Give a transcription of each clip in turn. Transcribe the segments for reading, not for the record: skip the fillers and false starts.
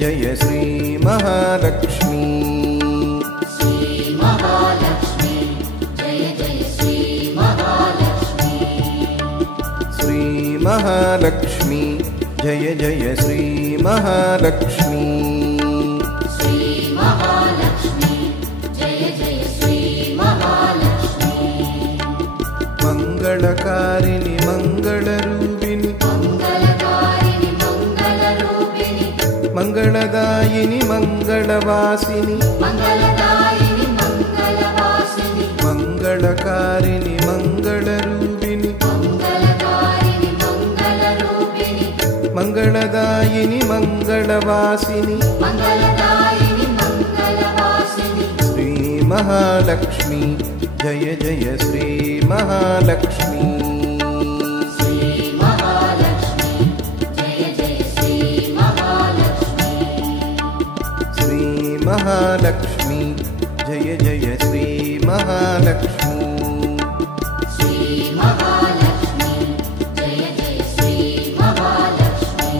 Jai Shri Mahalakshmi. Shri Mahalakshmi Jai Jai Shri Mahalakshmi. Shri Mahalakshmi Jai Jai Shri Mahalakshmi. Shri Mahalakshmi Jai Jai Shri Mahalakshmi. मंगलकारिणि मंगलरूपिणि मंगलकारिणि मंगलरूपिणि मंगलदायिनि मंगलवासिनि मंगलदायिनि मंगलवासिनि मंगलकारिणि मंगलरूपिणि मंगलकारिणि मंगलरूपिणि मंगलदायिनि मंगलवासिनि मंगलदायिनि मंगलवासिनि। Shri Mahalakshmi Jai Jai Shri Mahalakshmi. Shri Mahalakshmi Jai Jai Shri Mahalakshmi. Shri Mahalakshmi Jai Jai Shri Mahalakshmi. Shri Mahalakshmi Jai Jai Shri Mahalakshmi.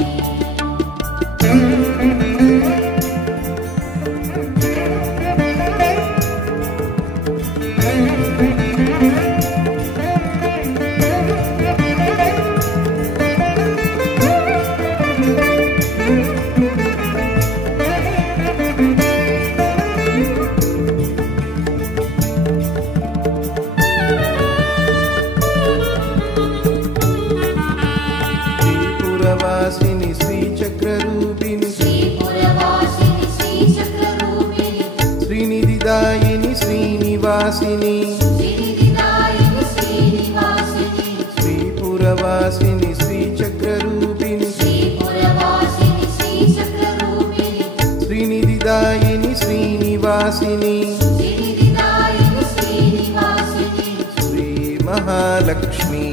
श्रीपुरवासिनि श्रीचक्ररूपिणि श्रीपुरवासिनि श्रीचक्ररूपिणि श्रीनिधिदायिनि श्रीनिवासिनि श्रीनिधिदायिनि श्रीनिवासिनि श्रीपुरवासिनि श्रीचक्ररूपिणि श्रीपुरवासिनि श्रीचक्ररूपिणि श्रीनिधिदायिनि श्रीनिवासिनि श्रीनिधिदायिनि श्रीनिवासिनि। Shri Mahalakshmi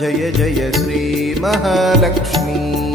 Jai Jai Shri Mahalakshmi.